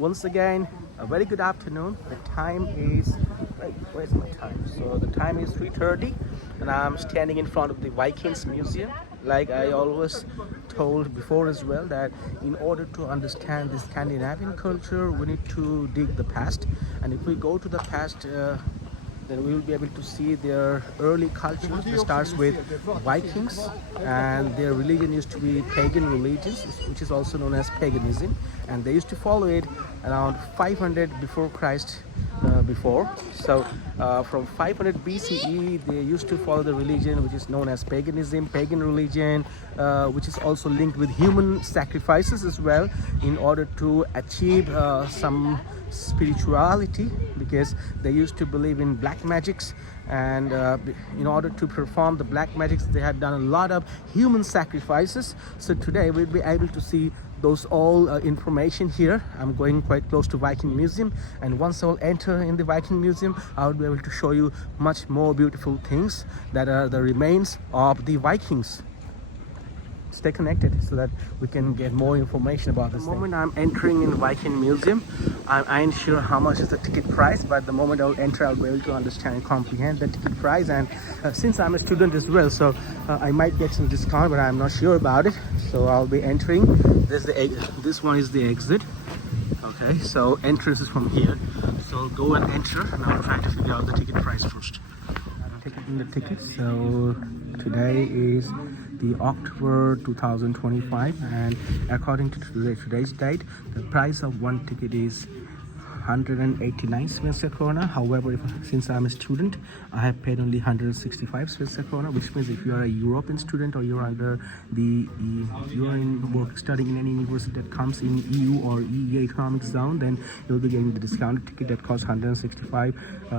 once again, a very good afternoon. The time is, where's my time? So the time is 3:30 and I'm standing in front of the Vikings Museum. Like I always told before as well, that in order to understand the Scandinavian culture, we need to dig the past. And if we go to the past, then we will be able to see their early culture. It starts with Vikings, and their religion used to be pagan religions, which is also known as paganism, and they used to follow it around 500 before Christ. From 500 BCE, they used to follow the religion which is known as paganism, pagan religion, which is also linked with human sacrifices as well, in order to achieve some spirituality, because they used to believe in black magics, and in order to perform the black magics they had done a lot of human sacrifices. So today we'll be able to see those all information here. I'm going quite close to Viking Museum, and once I'll enter in the Viking Museum, I'll be able to show you much more beautiful things that are the remains of the Vikings. Stay connected so that we can get more information about this. The moment I'm entering in Viking Museum, I ain't sure how much is the ticket price, but the moment I'll enter, I'll be able to understand and comprehend the ticket price. And since I'm a student as well, so I might get some discount, but I'm not sure about it. So I'll be entering. This one is the exit. Okay, so entrance is from here. So I'll go and enter, and I'll try to figure out the ticket price first. Taking the ticket. So today is the October 2025, and according to today's date, the price of one ticket is 189 svenska krona. However, since I'm a student, I have paid only 165 svenska krona, which means if you are a European student or you're studying in any university that comes in EU or EEA economic zone, then you'll be getting the discounted ticket that costs 165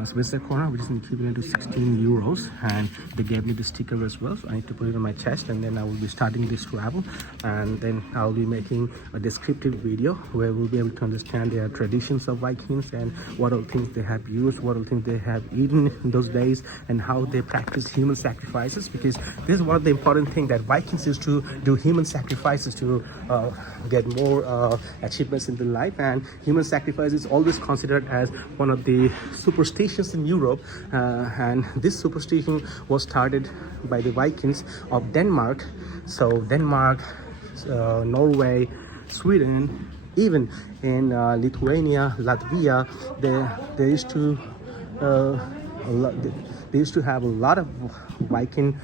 svenska krona, which is equivalent to 16 euros. And they gave me the sticker as well, so I need to put it on my chest, and then I will be starting this travel, and then I'll be making a descriptive video where we'll be able to understand their traditions of Vikings and what all things they have used, what all things they have eaten in those days, and how they practice human sacrifices, because this is one of the important things, that Vikings used to do human sacrifices to get more achievements in the life. And human sacrifice is always considered as one of the superstitions in Europe, and this superstition was started by the Vikings of Denmark. So Denmark, Norway, Sweden, even in Lithuania, Latvia, they used to have a lot of Viking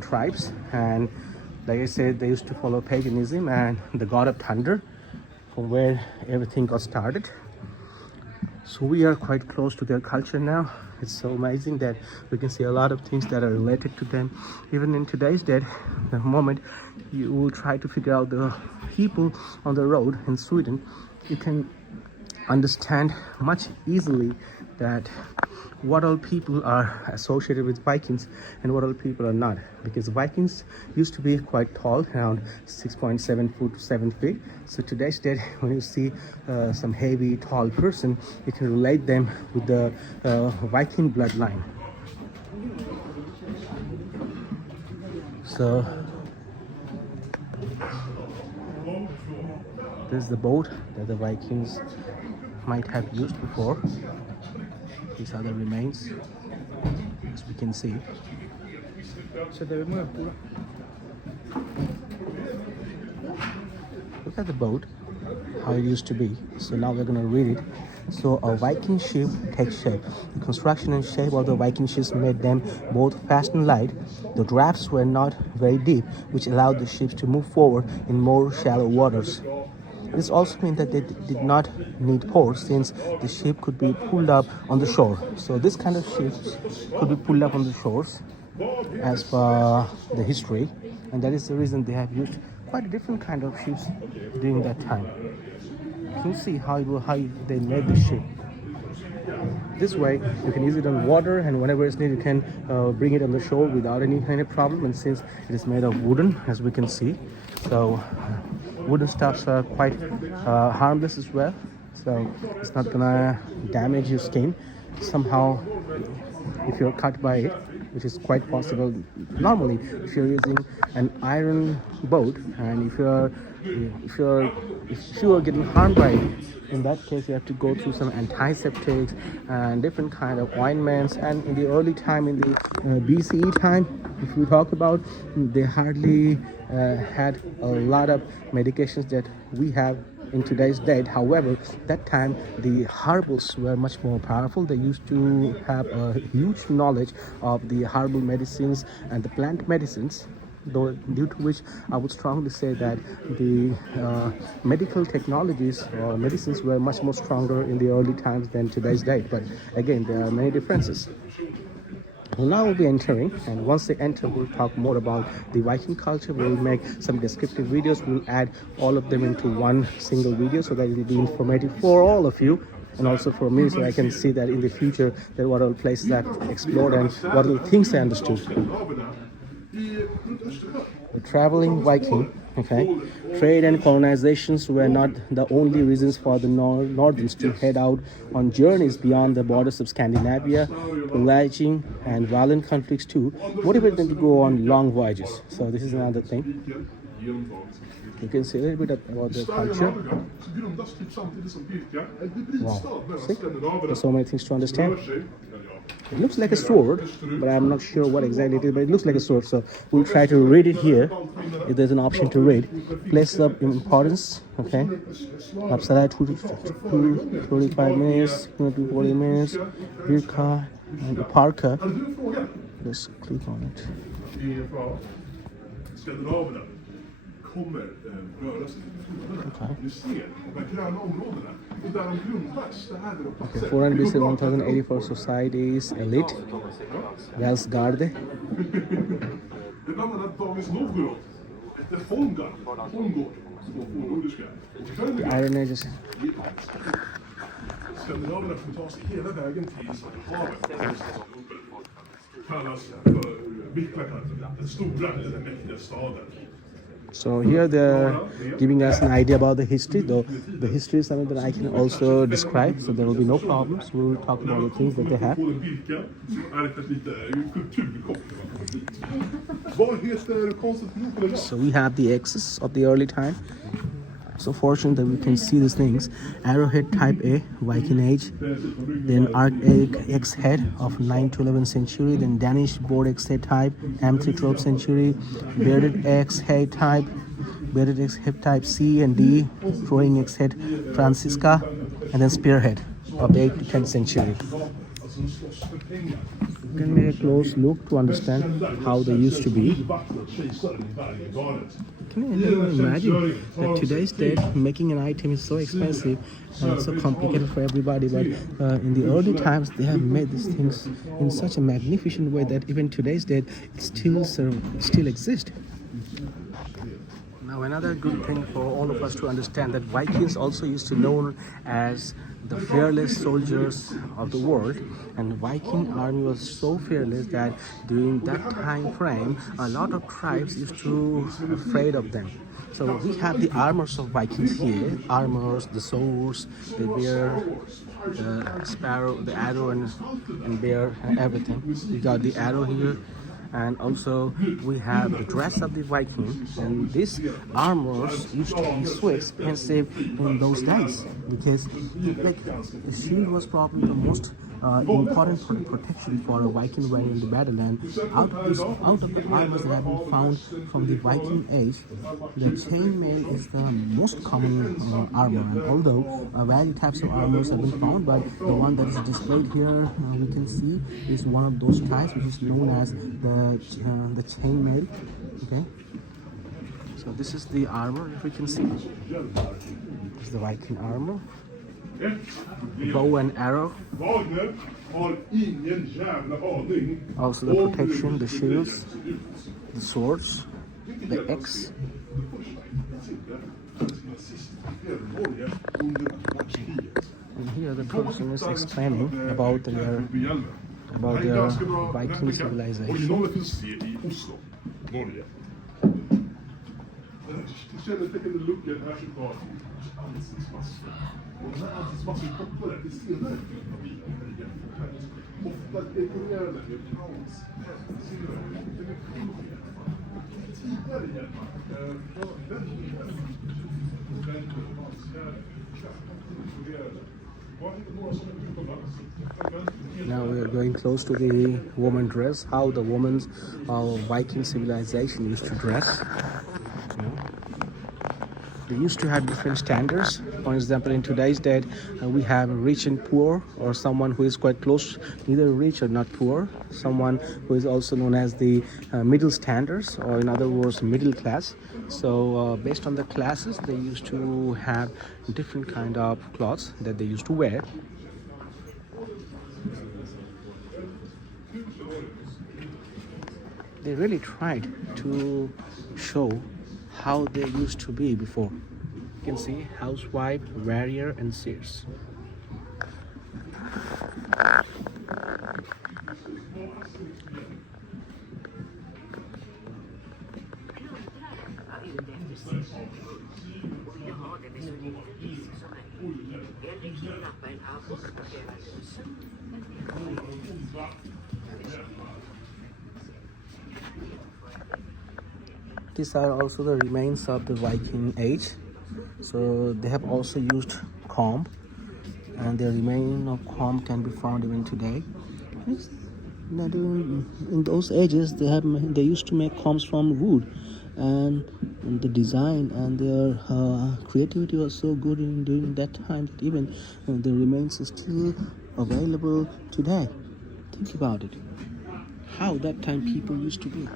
tribes, and like I said, they used to follow paganism and the god of thunder, from where everything got started. So we are quite close to their culture now. It's so amazing that we can see a lot of things that are related to them. Even in today's day, the moment you will try to figure out the people on the road in Sweden, you can understand much easily that what all people are associated with Vikings and what all people are not, because Vikings used to be quite tall, around 6.7 foot to 7 feet. So today's date, when you see some heavy tall person, you can relate them with the Viking bloodline. So this is the boat that the Vikings might have used before. These are the remains, as we can see. Look at the boat, how it used to be. So now we're going to read it. So a Viking ship takes shape. The construction and shape of the Viking ships made them both fast and light. The drafts were not very deep, which allowed the ships to move forward in more shallow waters. This also means that they did not need ports, since the ship could be pulled up on the shore. So this kind of ships could be pulled up on the shores as per the history, and that is the reason they have used quite a different kind of ships during that time. You can see how they made the ship. This way you can use it on water, and whenever it's needed you can bring it on the shore without any kind of problem. And since it is made of wooden, as we can see, so wooden stuffs are quite harmless as well, so it's not gonna damage your skin somehow if you're cut by it, which is quite possible normally if you're using an iron boat, and if you're if you are getting harmed by it, in that case you have to go through some antiseptics and different kind of ointments. And in the early time, in the BCE time, if we talk about, they hardly had a lot of medications that we have in today's date. However, that time the herbals were much more powerful. They used to have a huge knowledge of the herbal medicines and the plant medicines, though due to which I would strongly say that the medical technologies or medicines were much more stronger in the early times than today's date. But again, there are many differences. Well, now we'll be entering, and once they enter, we'll talk more about the Viking culture. We'll make some descriptive videos. We'll add all of them into one single video so that it will be informative for all of you and also for me, so I can see that in the future that what all places I've explored and what all things I understood. The traveling Viking, okay? Trade and colonizations were not the only reasons for the Northerns to head out on journeys beyond the borders of Scandinavia. Pillaging and violent conflicts too motivated them to go on long voyages. So this is another thing. You can see a little bit about the culture. Wow, see? There's so many things to understand. It looks like a sword, but I'm not sure what exactly it is, but it looks like a sword. So we'll try to read it here, if there's an option to read. Places of importance, okay. Uppsala, 45 minutes, 40 minutes. Birka and Parka. Just click on it. Okay, 400 BC, 1084 societies, elite, Valsgarde. The Iron Age is... Skandinaverna får ta sig hela vägen till havet. Kallas för Miklagarden, den stora eller den mäktiga staden. So here they're giving us an idea about the history, though the history is something that I can also describe, so there will be no problems. We'll talk about the things that they have. So we have the axis of the early time. So fortunate that we can see these things. Arrowhead type A, Viking age, then arc X head of 9th to 11th century, then Danish board X head type, M3 12th century, bearded X head type, bearded X head type C and D, throwing X head Francisca, and then spearhead of the 8th to 10th century. You can make a close look to understand how they used to be. Can you imagine that today's date making an item is so expensive and it's so complicated for everybody, but in the early times they have made these things in such a magnificent way that even today's date it still exists. Now another good thing for all of us to understand that Vikings also used to be known as the fearless soldiers of the world, and Viking army was so fearless that during that time frame a lot of tribes used to be afraid of them. So we have the armors of Vikings here, armors, the swords, the bear, the sparrow, the arrow and bear and everything. We got the arrow here. And also we have the dress of the Viking, and these armors used to be so expensive in those days because like the shield was probably the most important for the protection for a Viking when in the battle. And out of the armors that have been found from the Viking age, the chainmail is the most common armor. And although various types of armors have been found, but the one that is displayed here we can see is one of those types, which is known as the chainmail. Okay, so this is the armor, if we can see. This is the Viking armor. Bow and arrow. Also the protection, the shields, the swords, the axe. And here the person is explaining about their Viking civilization. kännetecknande luggen är såklart ansiktsmasker. Och den här ansiktsmasken kopplade till senare av vikingar i jämförelse. Ofta dekorerade med paus, silver, eller kronor. Tidigare hjälpar Now we are going close to the woman dress, how the women of Viking civilization used to dress. You know, they used to have different standards. For example, in today's day, we have rich and poor, or someone who is quite close, neither rich or not poor. Someone who is also known as the middle standards, or in other words, middle class. So based on the classes, they used to have different kind of clothes that they used to wear. They really tried to show how they used to be before. You can see housewife, warrior, and seers. These are also the remains of the Viking age. So they have also used comb, and the remain of comb can be found even today. In those ages, they used to make combs from wood, and the design and their creativity was so good during that time that even the remains are still available today. Think about it, how that time people used to be.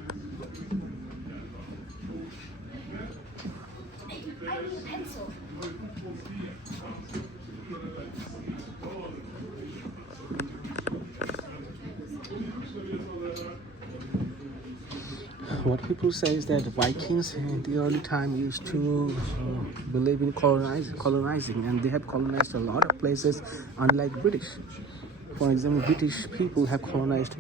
What people say is that Vikings in the early time used to believe in colonizing, and they have colonized a lot of places, unlike British. For example, British people have colonized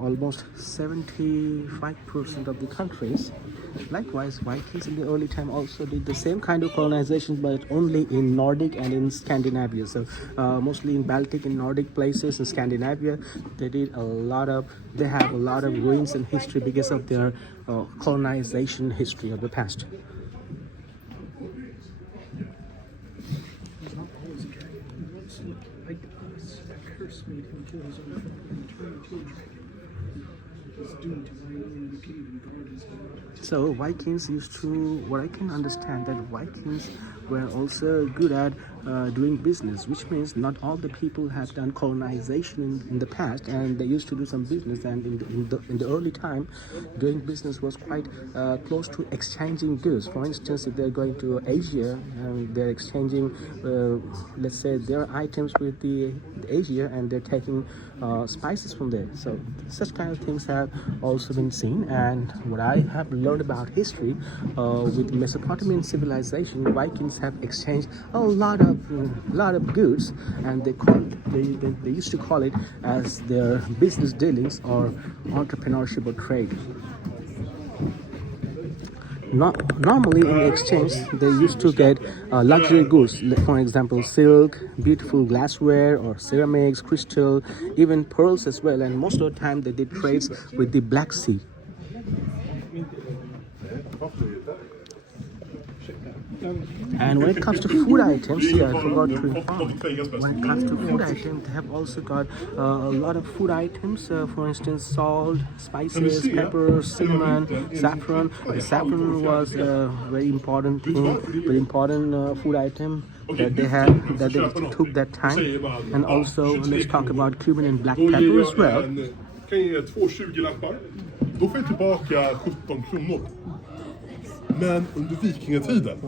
almost 75% of the countries. Likewise, Vikings in the early time also did the same kind of colonization, but only in Nordic and in Scandinavia. So mostly in Baltic and Nordic places in Scandinavia, they have a lot of ruins and history because of their colonization history of the past. Made him kill his own children. He's doomed to lie in the cave and guard his head. So Vikings used to, what I can understand, that Vikings were also good at doing business, which means not all the people have done colonization in the past, and they used to do some business. And in the early time, doing business was quite close to exchanging goods. For instance, if they're going to Asia and they're exchanging, let's say, their items with the Asia, and they're taking spices from there. So such kind of things have also been seen. And what I have learned about history, with Mesopotamian civilization, Vikings have exchanged a lot of goods, and they used to call it as their business dealings or entrepreneurship or trade. Normally in exchange, they used to get luxury goods, for example silk, beautiful glassware or ceramics, crystal, even pearls as well. And most of the time they did trades with the Black Sea. And when it comes to food items, I forgot to inform. When it comes to food items, they have also got a lot of food items. For instance, salt, spices, pepper, cinnamon, saffron. The saffron was a very important thing, very important food item that they took that time. And also, let's talk about cumin and black pepper as well. Kan ge 2 20-lappar. Då får jag tillbaka 17 kronor. Men under vikingatiden,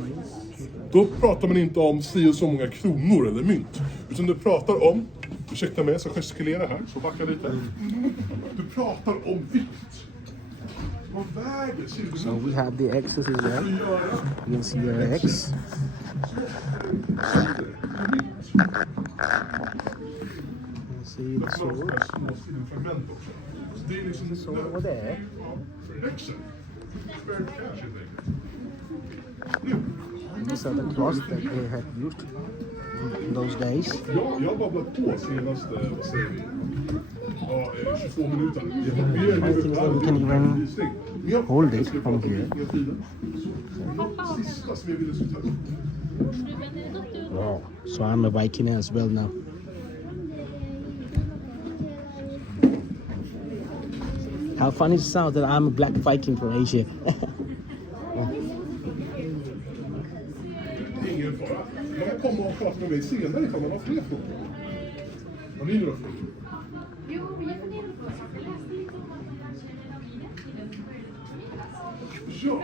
då pratar man inte om si och så många kronor eller mynt. Utan du pratar om, ursäkta mig, jag ska gestikulera här, så backa lite. Du pratar om vikt. Vad väger silver? So we have the eggs as well. You can see the eggs. See the sword. The sword over there. These are the cloths that they had used in those days. Ja, jag har babblat på senaste, vad säger vi, 22 minuter. Jag har mer I think that we can even hold it from here. Sista som jag ville ta upp. Wow. So I'm a Viking as well now. How funny it sounds that I'm a black Viking from Asia. Ingen fara. Man kan komma och prata med mig senare ifall man har fler frågor. Har ni några frågor? Jo, jag funderar på en sak. Jag läste lite om att man känner någon Ja.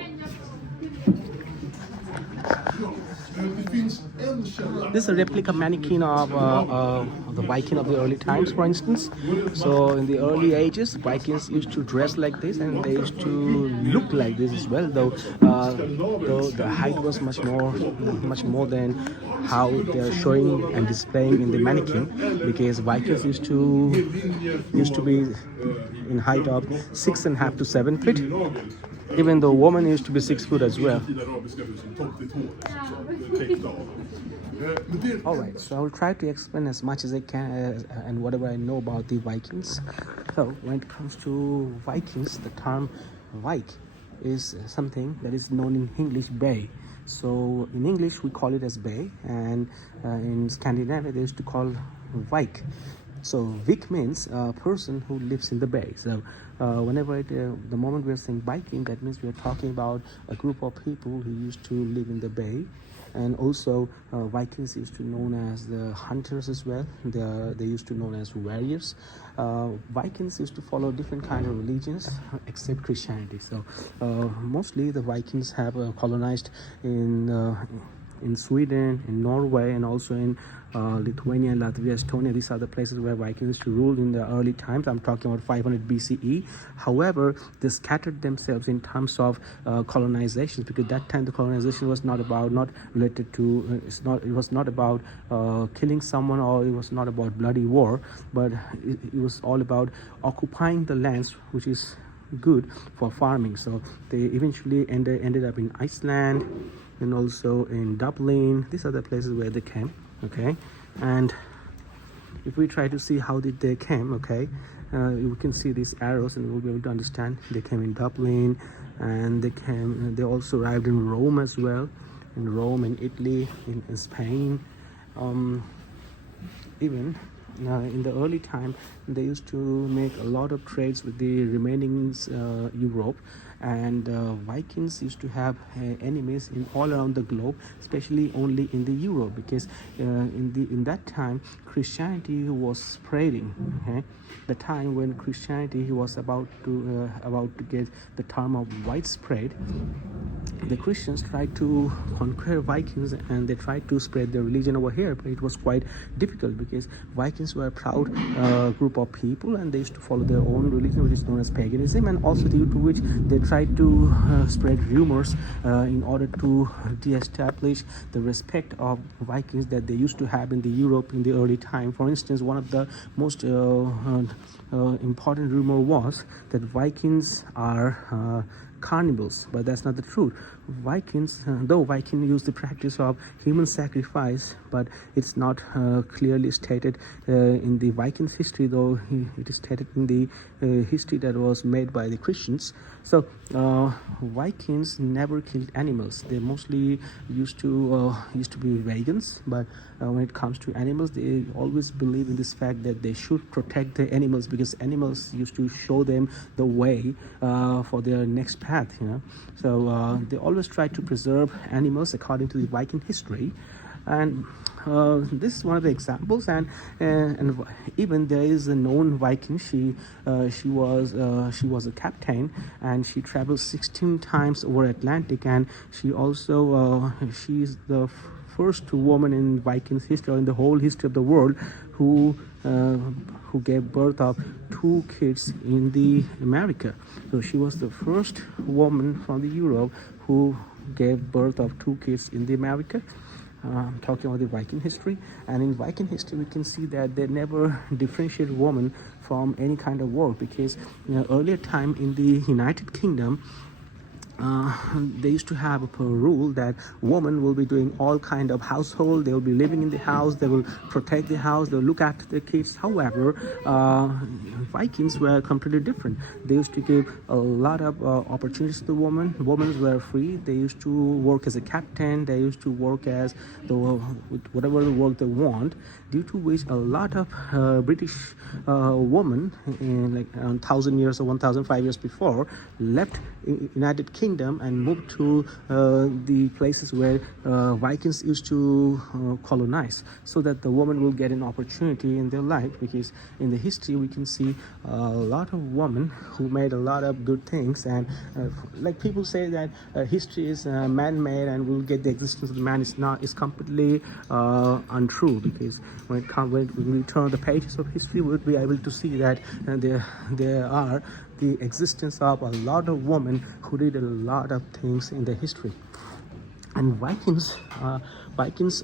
Ja, det finns en källa. This is a replica mannequin of the Viking of the early times, for instance. So in the early ages, Vikings used to dress like this, and they used to look like this as well. Though the height was much more than how they are showing and displaying in the mannequin, because Vikings used to be in height of 6.5 to 7 feet. Even though women used to be 6 foot as well. Alright, so I'll try to explain as much as I can and whatever I know about the Vikings. So when it comes to Vikings, the term Vik is something that is known in English bay. So in English we call it as bay, and in Scandinavia they used to call Vik. So Vik means a person who lives in the bay. So whenever the moment we're saying Viking, that means we're talking about a group of people who used to live in the bay. And also Vikings used to known as the hunters as well. They used to known as warriors. Vikings used to follow different kind of religions except Christianity. So mostly the Vikings have colonized in Sweden, in Norway, and also in Lithuania, Latvia, Estonia. These are the places where Vikings used to rule in the early times. I'm talking about 500 BCE. However, they scattered themselves in terms of colonization, because that time the colonization was not related to it was not about killing someone, or it was not about bloody war, but it was all about occupying the lands, which is good for farming. So they eventually ended up in Iceland and also in Dublin. These are the places where they came. Okay, and if we try to see how did they came, okay, we can see these arrows and we'll be able to understand they came in Dublin, and they also arrived in Rome as well, in Rome, in Italy, in Spain. Even in the early time they used to make a lot of trades with the remaining Europe, and Vikings used to have enemies in all around the globe, especially only in the Europe, because in that time Christianity was spreading. Okay, the time when Christianity was about to get the term of widespread, the Christians tried to conquer Vikings and they tried to spread their religion over here, but it was quite difficult because Vikings were a proud group of people, and they used to follow their own religion, which is known as paganism, and also due to which they tried to spread rumors in order to de-establish the respect of Vikings that they used to have in the Europe in the early time. For instance, one of the most important rumor was that Vikings are cannibals, but that's not the truth. Vikings, though Vikings use the practice of human sacrifice, but it's not clearly stated in the Vikings history, though it is stated in the history that was made by the Christians. So Vikings never killed animals. They mostly used to be vegans, but when it comes to animals, they always believe in this fact that they should protect the animals, because animals used to show them the way for their next path, you know. So they always try to preserve animals according to the Viking history, and this is one of the examples. And even there is a known Viking. She was a captain, and she traveled 16 times over Atlantic, and she also she's the first woman in Vikings history, or in the whole history of the world, who gave birth of 2 kids in the America. So she was the first woman from the Europe who gave birth of 2 kids in the America. I'm talking about the Viking history, and in Viking history we can see that they never differentiated women from any kind of work, because earlier time in the United Kingdom, they used to have a rule that women will be doing all kind of household. They will be living in the house. They will protect the house. They will look after the kids. However, Vikings were completely different. They used to give a lot of opportunities to the women. Women were free. They used to work as a captain. They used to work as whatever the work they want. Due to which a lot of British women, in like around 1,000 years or 1,005 years before, left United Kingdom and moved to the places where Vikings used to colonize, so that the woman will get an opportunity in their life. Because in the history we can see a lot of women who made a lot of good things, and like people say that history is man-made and we'll get the existence of the man is completely untrue. Because when we turn the pages of history, we'll be able to see that there are the existence of a lot of women who did a lot of things in the history. And Vikings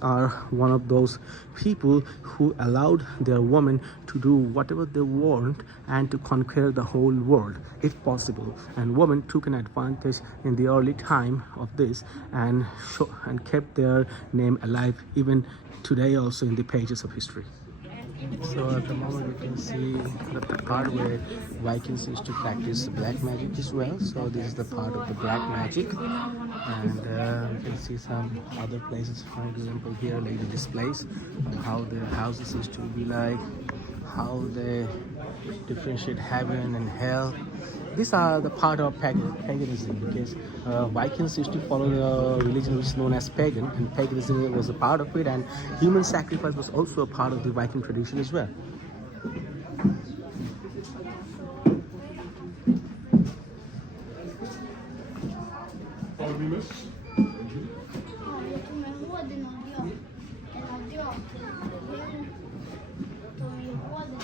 are one of those people who allowed their women to do whatever they want and to conquer the whole world if possible. And women took an advantage in the early time of this and kept their name alive even today also in the pages of history. So at the moment you can see the part where Vikings used to practice black magic as well. So this is the part of the black magic, and you can see some other places. For example, here like the displays of how their houses used to be like, how they differentiate heaven and hell. These are the part of paganism, because Vikings used to follow the religion which is known as pagan, and paganism was a part of it, and human sacrifice was also a part of the Viking tradition as well. Har vi möss? Ja, jag tog med hården av jag. Eller av jag. Tog med hården.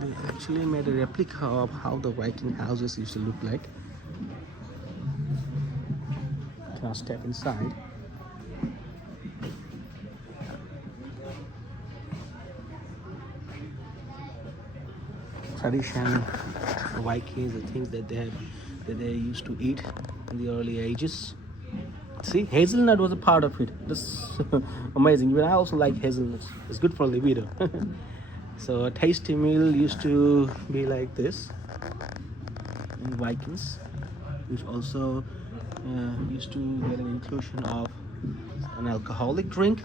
They actually made a replica of how the Viking houses used to look like. You can now step inside. Tradition, Vikings, the things that they used to eat in the early ages. See, hazelnut was a part of it. That's amazing. Even I also like hazelnuts. It's good for libido. So a tasty meal used to be like this in Vikings, which also used to get an inclusion of an alcoholic drink.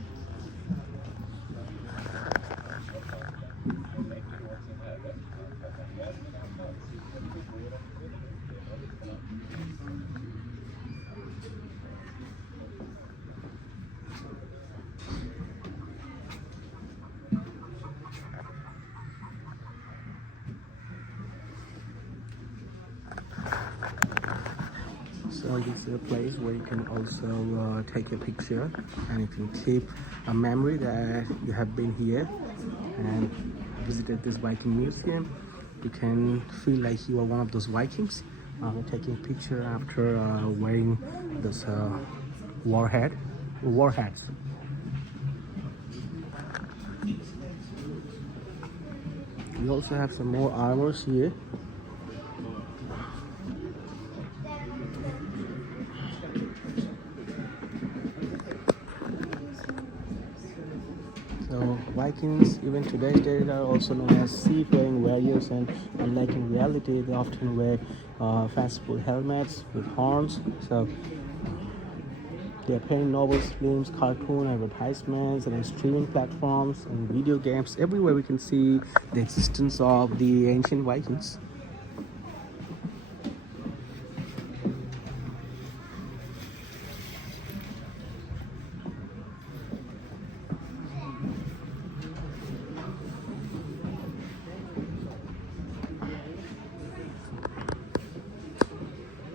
So this is a place where you can also take a picture, and you can keep a memory that you have been here and visited this Viking museum. You can feel like you are one of those Vikings taking a picture after wearing this war hats. We also have some more armors here. So Vikings, even today's date, are also known as seafaring warriors, and unlike in reality, they often wear fanciful helmets with horns. So they appear in novels, films, cartoon, advertisements, and on streaming platforms and video games. Everywhere we can see the existence of the ancient Vikings.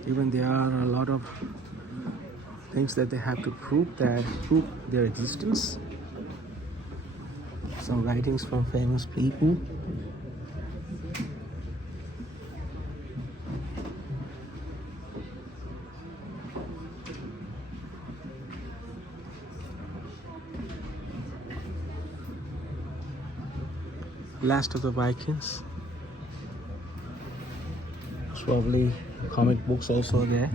Even there are a lot of things that they have to prove their existence. Some writings from famous people. Last of the Vikings. Probably comic books also there.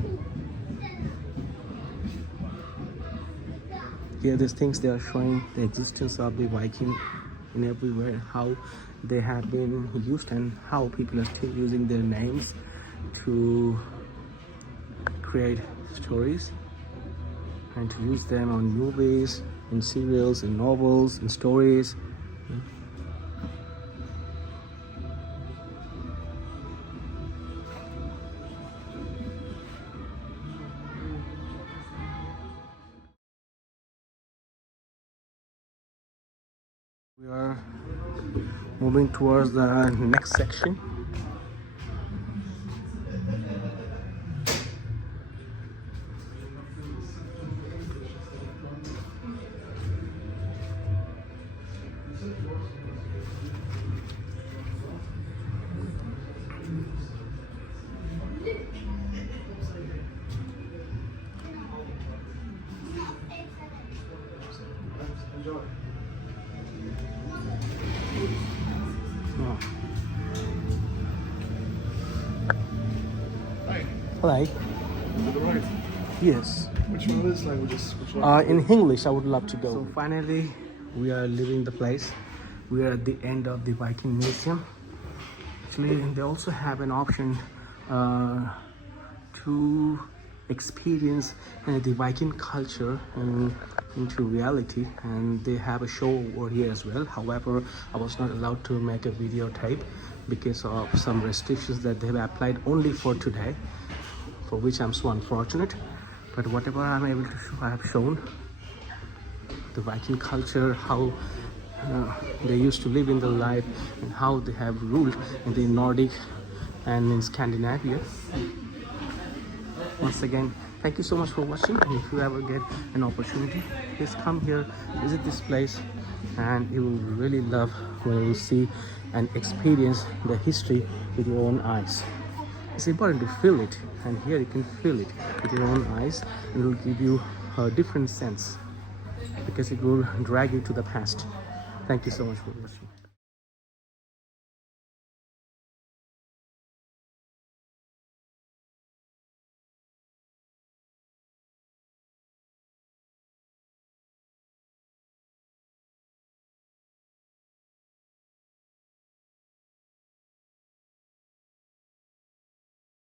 Here these things they are showing the existence of the Viking in everywhere, how they have been used and how people are still using their names to create stories and to use them on movies, in serials, in novels, in stories. We are moving towards the next section. Oh. Hello. To the right. Yes. Which one of these languages? Which one? In English, I would love to go. So finally, we are leaving the place. We are at the end of the Viking Museum. Actually, they also have an option to experience the Viking culture into reality, and they have a show over here as well. However, I was not allowed to make a videotape because of some restrictions that they have applied only for today, for which I'm so unfortunate. But whatever I'm able to show, I have shown the Viking culture, how they used to live in their life and how they have ruled in the Nordic and in Scandinavia. Once again, thank you so much for watching, and if you ever get an opportunity, please come here, visit this place, and you will really love when you see and experience the history with your own eyes. It's important to feel it, and here you can feel it with your own eyes, and it will give you a different sense because it will drag you to the past. Thank you so much for watching.